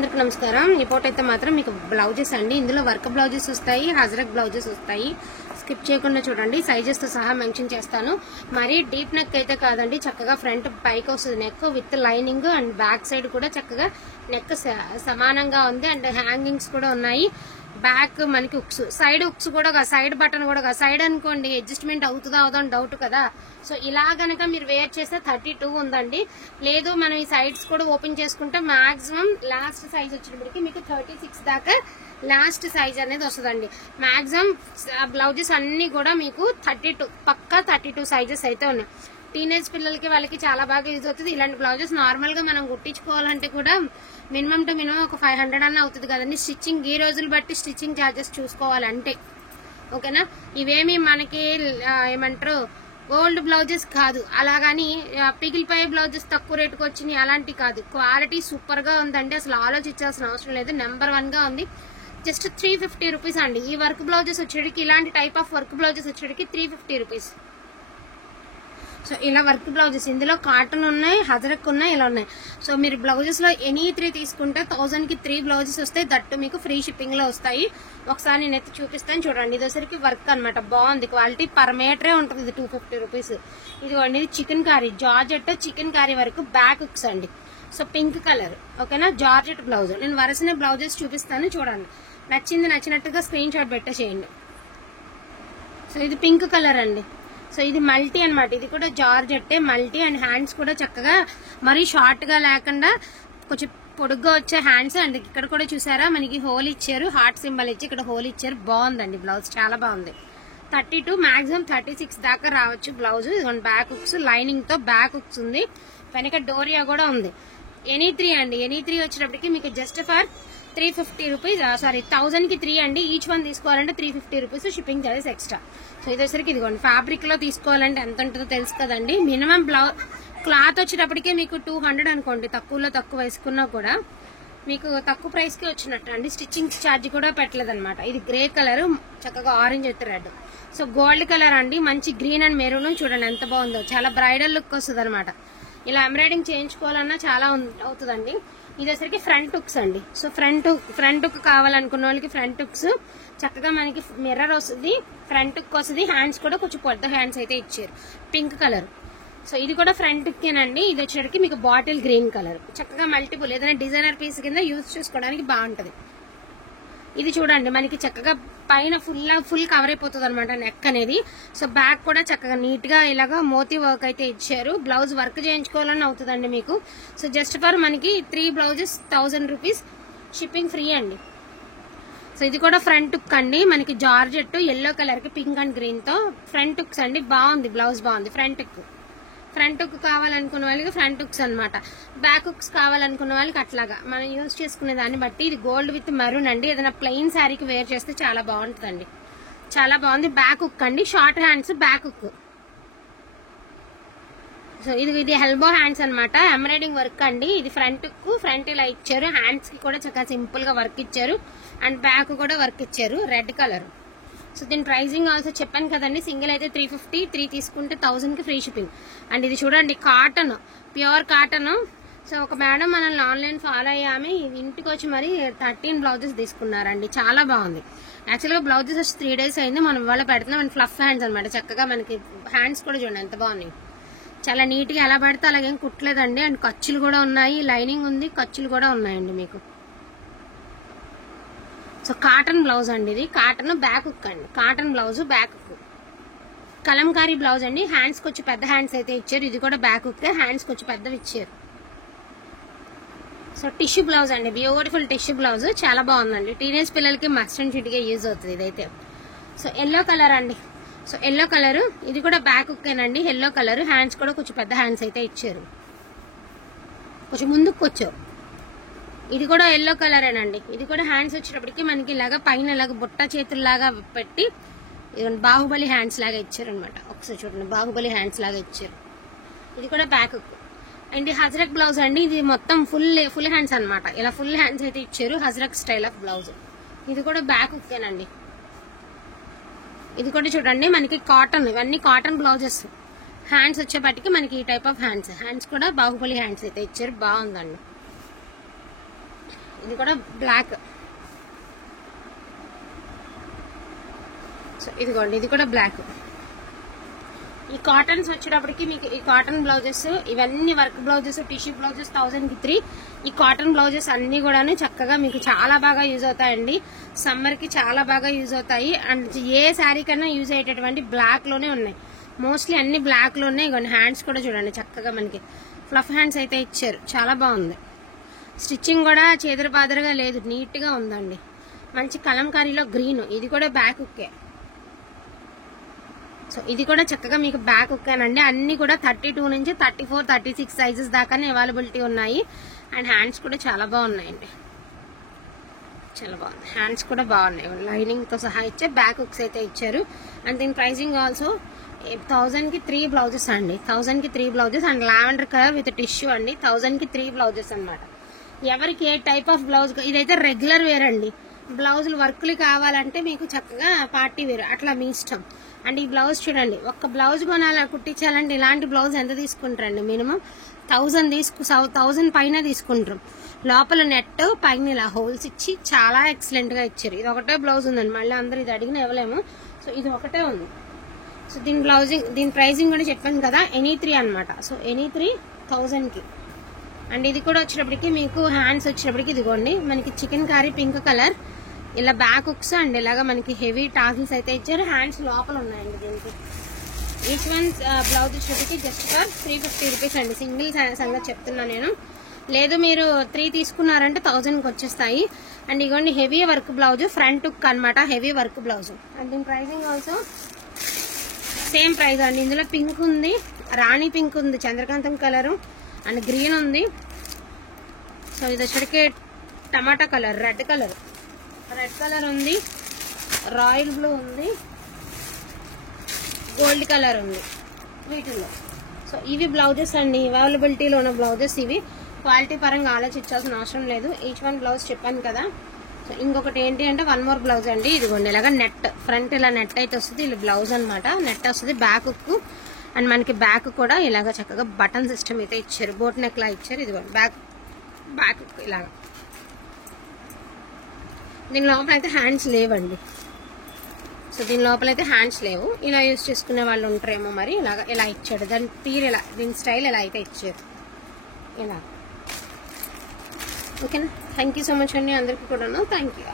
అందరికి నమస్కారం। ఈ ఫోటో అయితే మాత్రం మీకు బ్లౌజెస్ అండి। ఇందులో వర్క్ బ్లౌజెస్ వస్తాయి, హజరక్ బ్లౌజెస్ వస్తాయి। స్కిప్ చేయకుండా చూడండి, సైజెస్ తో సహా మెన్షన్ చేస్తాను। మరి డీప్ నెక్ అయితే కాదండి, చక్కగా ఫ్రంట్ పైకి వస్తుంది neck with lining and back side కూడా చక్కగా నెక్ సమానంగా ఉంది అండ్ హ్యాంగింగ్స్ కూడా ఉన్నాయి। బ్యాక్ మనకి ఉక్స్, సైడ్ ఉక్స్ కూడా, సైడ్ బటన్ కూడా, సైడ్ అనుకోండి అడ్జస్ట్మెంట్ అవుతుందా అవుదని డౌట్ కదా। సో ఇలా గనక మీరు వేర్ చేస్తే 32 ఉందండి। లేదు మనం ఈ సైడ్స్ కూడా ఓపెన్ చేసుకుంటే మాక్సిమం లాస్ట్ సైజ్ వచ్చినప్పటికి మీకు 36 దాకా లాస్ట్ సైజ్ అనేది వస్తుందండి। మాక్సిమం బ్లౌజెస్ అన్ని కూడా మీకు 32 పక్కా 32 సైజెస్ అయితే ఉన్నాయి। టీనేజ్ పిల్లలకి వాళ్ళకి చాలా బాగా యూజ్ అవుతుంది। ఇలాంటి బ్లౌజెస్ నార్మల్ గా మనం కుట్టించుకోవాలంటే కూడా మినిమం టు మినిమం ఒక 500 అన్న అవుతుంది కదండి। స్టిచ్చింగ్ ఈ రోజులు బట్టి స్టిచ్చింగ్ ఛార్జెస్ చూసుకోవాలంటే ఓకేనా। ఇవేమి మనకి ఏమంటారు ఓల్డ్ బ్లౌజెస్ కాదు, అలాగని పిగిలిపోయే బ్లౌజెస్ తక్కువ రేటుకు వచ్చినాయి అలాంటి కాదు। క్వాలిటీ సూపర్ గా ఉందండి, అసలు ఆలోచించాల్సిన అవసరం లేదు, నెంబర్ 1 గా ఉంది। జస్ట్ 350 రూపీస్ అండి। ఈ వర్క్ బ్లౌజెస్ వచ్చేటికి, ఇలాంటి టైప్ ఆఫ్ వర్క్ బ్లౌజెస్ వచ్చేటికి 350 రూపీస్। సో ఇలా వర్క్ బ్లౌజెస్ ఇందులో కాటన్ ఉన్నాయి, హజరక్ ఉన్నాయి, ఇలా ఉన్నాయి। సో మీరు బ్లౌజెస్ లో ఎనీ 3 తీసుకుంటే 1000 కి 3 బ్లౌజెస్ వస్తాయి, దట్టు మీకు ఫ్రీ షిప్పింగ్ లో వస్తాయి। ఒకసారి నేనైతే చూపిస్తాను చూడండి। ఇదోసరికి వర్క్ అనమాట, బాగుంది క్వాలిటీ, పర్ మీటరే ఉంటుంది, ఇది 250 రూపీస్। ఇదిగోండి, ఇది chikankari georgette chikankari వరకు బ్యాక్ హుక్స్ అండి। సో పింక్ కలర్ ఓకేనా, జార్జెట్ బ్లౌజ్। నేను వరుసనే బ్లౌజెస్ చూపిస్తాను చూడండి, నచ్చినట్టుగా స్క్రీన్ షాట్ పెట్టేసేయండి। సో ఇది పింక్ కలర్ అండి। సో ఇది మల్టీ అనమాట, ఇది కూడా జార్జెట్టే మల్టీ అండ్ హ్యాండ్స్ కూడా చక్కగా మరీ షార్ట్ గా లేకుండా కొంచెం పొడుగ్గా వచ్చే హ్యాండ్స్ అండ్ ఇక్కడ కూడా చూసారా మనకి హోల్ ఇచ్చారు, హార్ట్ సింబల్ ఇచ్చి ఇక్కడ హోల్ ఇచ్చారు, బాగుందండి బ్లౌజ్, చాలా బాగుంది। 32 మాక్సిమం 36 దాకా రావచ్చు బ్లౌజ్। ఇదిగోండి బ్యాక్ హుక్స్, లైనింగ్ తో బ్యాక్ హుక్స్ ఉంది, వెనక డోరియా కూడా ఉంది। ఎనీ 3 అండి, ఎనీ 3 వచ్చేటప్పటికి మీకు జస్ట్ ఫర్ 350 రూపీస్, సారీ 1000 కి 3 అండి। ఈచ్ వన్ తీసుకోవాలంటే 350 rupees shipping charges extra. So ఇదేసరికి ఇదిగోండి ఫ్యాబ్రిక్ లో తీసుకోవాలంటే ఎంత ఉంటుందో తెలుసు కదండి। మినిమం బ్లౌజ్ క్లాత్ వచ్చేటప్పటికే మీకు 200 అనుకోండి, తక్కువలో తక్కువ వేసుకున్నా కూడా మీకు తక్కువ ప్రైస్ కి వచ్చినట్టు అండి। స్టిచ్చింగ్ ఛార్జ్ కూడా పెట్టలేదు అనమాట। ఇది గ్రే కలర్, చక్కగా ఆరెంజ్ అయితే రెడ్, సో గోల్డ్ కలర్ అండి, మంచి గ్రీన్ అండ్ మెరూన్ చూడండి ఎంత బాగుందో, చాలా బ్రైడల్ లుక్ వస్తుంది అనమాట। ఇలా ఎంబ్రాయిడింగ్ చేయించుకోవాలన్నా చాలా అవుతుందండి। ఇదేసరికి ఫ్రంట్ హుక్స్ అండి। సో ఫ్రంట్ హుక్ కావాలనుకున్న వాళ్ళకి ఫ్రంట్ హుక్స్ చక్కగా మనకి మిర్రర్ వస్తుంది, ఫ్రంట్ హుక్ వస్తుంది, హ్యాండ్స్ కూడా కొంచెం పెద్ద హ్యాండ్స్ అయితే ఇచ్చారు, పింక్ కలర్। సో ఇది కూడా ఫ్రంట్ హుక్కేనండి। ఇది వచ్చేటికి మీకు బాటిల్ గ్రీన్ కలర్, చక్కగా మల్టిపుల్ ఏదైనా డిజైనర్ పీస్ కింద యూజ్ చేసుకోవడానికి బాగుంటది। ఇది చూడండి మనకి చక్కగా పైన ఫుల్ కవర్ అయిపోతుంది అనమాట నెక్ అనేది। సో బ్యాక్ కూడా చక్కగా నీట్ గా ఇలాగా మోతీ వర్క్ అయితే ఇచ్చారు। బ్లౌజ్ వర్క్ చేయించుకోవాలని అవుతుందండి మీకు। సో జస్ట్ ఫర్ మనకి 3 బ్లౌజెస్ 1000 రూపీస్ షిప్పింగ్ ఫ్రీ అండి। సో ఇది కూడా ఫ్రంట్ హుక్ అండి, మనకి జార్జెట్ ఎల్లో కలర్ కి పింక్ అండ్ గ్రీన్ తో ఫ్రంట్ హుక్స్ అండి, బాగుంది బ్లౌజ్, బాగుంది ఫ్రంట్ హుక్ కావాలనుకున్న వాళ్ళకి ఫ్రంట్ హుక్స్ అనమాట। బ్యాక్ హుక్స్ కావాలనుకున్న వాళ్ళకి అట్లాగా మనం యూజ్ చేసుకునే దాన్ని బట్టి। ఇది గోల్డ్ విత్ మెరూన్ అండి, ఏదైనా ప్లెయిన్ శారీకి వేర్ చేస్తే చాలా బాగుంటుందండి, చాలా బాగుంది। బ్యాక్ హుక్ అండి, short hands back hook. So ఇది ఎల్బో హ్యాండ్స్ అనమాట, ఎంబ్రాయిడింగ్ వర్క్ అండి। ఇది ఫ్రంట్ హుక్, ఫ్రంట్ ఇలా ఇచ్చారు, హ్యాండ్స్ కి కూడా చక్కగా సింపుల్ గా వర్క్ ఇచ్చారు అండ్ బ్యాక్ కూడా వర్క్ ఇచ్చారు, రెడ్ కలర్। సో దీని ప్రైజింగ్ ఆల్సో చెప్పాను కదండి, సింగిల్ అయితే 350, 3 తీసుకుంటే 1000 కి ఫ్రీ షిప్పింగ్। అండ్ ఇది చూడండి కాటన్, ప్యూర్ కాటన్। సో ఒక మేడం మనల్ని ఆన్లైన్ ఫాలో అయ్యామే, ఇంటికి వచ్చి మరి 13 బ్లౌజెస్ తీసుకున్నారండి, చాలా బాగుంది। యాక్చువల్గా బ్లౌజెస్ వచ్చి 3 డేస్ అయింది, మనం ఇవాళ పెడుతున్నాం అండ్ ఫ్లఫ్ హ్యాండ్స్ అనమాట, చక్కగా మనకి హ్యాండ్స్ కూడా చూడండి ఎంత బాగున్నాయి, చాలా నీట్ గా ఎలా పడితే అలాగేం కుట్టలేదండి। అండ్ ఖర్చులు కూడా ఉన్నాయి, లైనింగ్ ఉంది, ఖర్చులు కూడా ఉన్నాయండి మీకు। సో కాటన్ బ్లౌజ్ అండి, ఇది కాటన్ బ్యాక్ హుక్ అండి, cotton blouse back hook, Kalamkari blouse అండి। హ్యాండ్స్ కొంచెం పెద్ద హ్యాండ్స్ అయితే ఇచ్చారు, ఇది కూడా బ్యాక్ హుక్, హ్యాండ్స్ కొంచెం పెద్దవి ఇచ్చారు। సో టిష్యూ బ్లౌజ్ అండి, బ్యూటిఫుల్ టిష్యూ బ్లౌజ్, చాలా బాగుందండి, టీనేజ్ పిల్లలకి మస్ట్ అండ్ షుడ్ గా యూజ్ అవుతుంది ఇదైతే। సో ఎల్లో కలర్ అండి, సో ఎల్లో కలర్, ఇది కూడా బ్యాక్ హుక్కేనండి, ఎల్లో కలర్, హ్యాండ్స్ కూడా కొంచెం పెద్ద హ్యాండ్స్ అయితే ఇచ్చారు, కొంచెం ముందుకు వచ్చావు। ఇది కూడా ఎల్లో కలరేనండి, ఇది కూడా హ్యాండ్స్ వచ్చేటప్పటికి మనకి ఇలాగా పైన ఇలాగ బుట్ట చేతుల్లాగా పెట్టి బాహుబలి హ్యాండ్స్ లాగా ఇచ్చారు అనమాట। ఒకసారి చూడండి, బాహుబలి హ్యాండ్స్ లాగా ఇచ్చారు, ఇది కూడా బ్యాక్ హుక్ అండ్ హజరక్ బ్లౌజ్ అండి। ఇది మొత్తం ఫుల్ హ్యాండ్స్ అనమాట, ఇలా ఫుల్ హ్యాండ్స్ అయితే ఇచ్చారు, హజరక్ స్టైల్ ఆఫ్ బ్లౌజ్। ఇది కూడా బ్యాక్ హుక్కేనండి, ఇది కూడా చూడండి మనకి కాటన్, ఇవన్నీ కాటన్ బ్లౌజెస్। హ్యాండ్స్ వచ్చేపటికి మనకి ఈ టైప్ ఆఫ్ హ్యాండ్స్ కూడా బాహుబలి హ్యాండ్స్ అయితే ఇచ్చారు, బాగుందండి। ఇది కూడా బ్లాక్. సో ఇదిగోండి, ఇది కూడా బ్లాక్. ఈ కాటన్స్ వచ్చేటప్పటికి మీకు ఈ కాటన్ బ్లౌజెస్ ఇవన్నీ వర్క్ బ్లౌజెస్, టిష్యూ బ్లౌజెస్ 1000 కి 3. ఈ కాటన్ బ్లౌజెస్ అన్ని కూడాను చక్కగా మీకు చాలా బాగా యూజ్ అవుతాయండి. సమ్మర్ కి చాలా బాగా యూజ్ అవుతాయి. అండ్ ఏ శారీ కన్నా యూజ్ అయ్యేటటువంటి బ్లాక్ లోనే ఉన్నాయి. మోస్ట్లీ అన్ని బ్లాక్ లోనే. ఇవ్వండి హ్యాండ్స్ కూడా చూడండి చక్కగా మనకి ఫ్లఫ్ హ్యాండ్స్ అయితే ఇచ్చారు. చాలా బాగుంది. స్టిచ్చింగ్ కూడా చేదురు బాదరుగా లేదు, నీట్ గా ఉందండి. మంచి కలంకారీలో గ్రీన్. ఇది కూడా బ్యాక్ ఉక్కే. సో ఇది కూడా చక్కగా మీకు బ్యాక్ ఉక్కానండి. అన్ని కూడా 32 నుంచి 34, 36 సైజెస్ దాకానే అవైలబిలిటీ ఉన్నాయి. అండ్ హ్యాండ్స్ కూడా చాలా బాగున్నాయండి. చాలా బాగుంది. హ్యాండ్స్ కూడా బాగున్నాయి. లైనింగ్ తో సహా ఇచ్చే బ్యాక్ ఉక్స్ అయితే ఇచ్చారు. అండ్ దీని ప్రైసింగ్ ఆల్సో 1000 కి 3 బ్లౌజెస్ అండి. 1000 కి 3 blouses and lavender colour with tissue అండి. 1000 కి 3 బ్లౌజెస్ అనమాట. ఎవరికి ఏ టైప్ ఆఫ్ బ్లౌజ్, ఇదైతే రెగ్యులర్ వేర్ అండి. బ్లౌజులు వర్క్లు కావాలంటే మీకు చక్కగా పార్టీ వేర్, అట్లా మీ ఇష్టం. అండ్ ఈ బ్లౌజ్ చూడండి, ఒక్క బ్లౌజ్ కొనాలి కుట్టించాలంటే ఇలాంటి బ్లౌజ్ ఎంత తీసుకుంటారండి? మినిమం 1000 పైన తీసుకుంటారు. లోపల నెట్, పైన ఇలా హోల్స్ ఇచ్చి చాలా ఎక్సలెంట్ గా ఇచ్చారు. ఇది ఒకటే బ్లౌజ్ ఉందండి, మళ్ళీ అందరూ ఇది అడిగిన ఇవ్వలేము. సో ఇది ఒకటే ఉంది. సో దీని ప్రైసింగ్ కూడా చెప్పాను కదా, ఎనీ 3 అనమాట. సో ఎనీ 3 1000 కి. అండ్ ఇది కూడా వచ్చేటప్పటికి మీకు హ్యాండ్స్ వచ్చేటప్పటికి ఇదిగోండి మనకి చికెన్ కర్రీ పింక్ కలర్, ఇలా బ్యాక్ హుక్స్ అండ్ ఇలాగా మనకి హెవీ టాజిల్స్ అయితే ఇచ్చారు. హ్యాండ్స్ లోపల ఉన్నాయండి దీనికి. ఈచ్ వన్ బ్లౌజ్ వచ్చేటప్పటికి జస్ట్ ఫర్ 350 రూపీస్ అండి. సింగిల్ సంగతి చెప్తున్నా నేను. లేదు మీరు 3 తీసుకున్నారంటే 1000కి వచ్చేస్తాయి. అండ్ ఇగోండి heavy work blouse, front hook అనమాట, హెవీ వర్క్ బ్లౌజ్. అండ్ దీని ప్రైసింగ్ ఆల్సో సేమ్ ప్రైస్ అండి. ఇందులో పింక్ ఉంది, రాణి పింక్ ఉంది, చంద్రకాంతం కలర్ అండ్ గ్రీన్ ఉంది. సో ఇది వచ్చరికి టమాటా కలర్, రెడ్ కలర్ ఉంది, రాయల్ బ్లూ ఉంది, గోల్డ్ కలర్ ఉంది వీటిల్లో. సో ఇవి బ్లౌజెస్ అండి, అవైలబిలిటీలో ఉన్న బ్లౌజెస్ ఇవి. క్వాలిటీ పరంగా ఆలోచించాల్సిన అవసరం లేదు. ఈచ్ వన్ బ్లౌజ్ చెప్పాను కదా. సో ఇంకొకటి ఏంటి అంటే 1 మోర్ బ్లౌజ్ అండి. ఇదిగోండి ఇలాగా నెట్, ఫ్రంట్ ఇలా నెట్ అయితే వస్తుంది, ఇలా బ్లౌజ్ అనమాట. నెట్ వస్తుంది, బ్యాక్ హుక్ అండ్ మనకి బ్యాక్ కూడా ఇలాగ చక్కగా బటన్ సిస్టమ్ అయితే ఇచ్చారు, బోట్ నెక్ లా ఇచ్చారు. ఇదిగోండి బ్యాక్ హుక్ ఇలాగా. దీని లోపల అయితే హ్యాండ్స్ లేవండి. సో దీని లోపల అయితే హ్యాండ్స్ లేవు. ఇలా యూజ్ చేసుకునే వాళ్ళు ఉంటారేమో మరి. ఇలాగా ఇలా ఇచ్చాడు, దాని తీరు ఇలా, దీని స్టైల్ ఎలా అయితే ఇచ్చారు ఇలా. ఓకేనా? థ్యాంక్ యూ సో మచ్ అండి అందరికీ కూడాను. Thank you.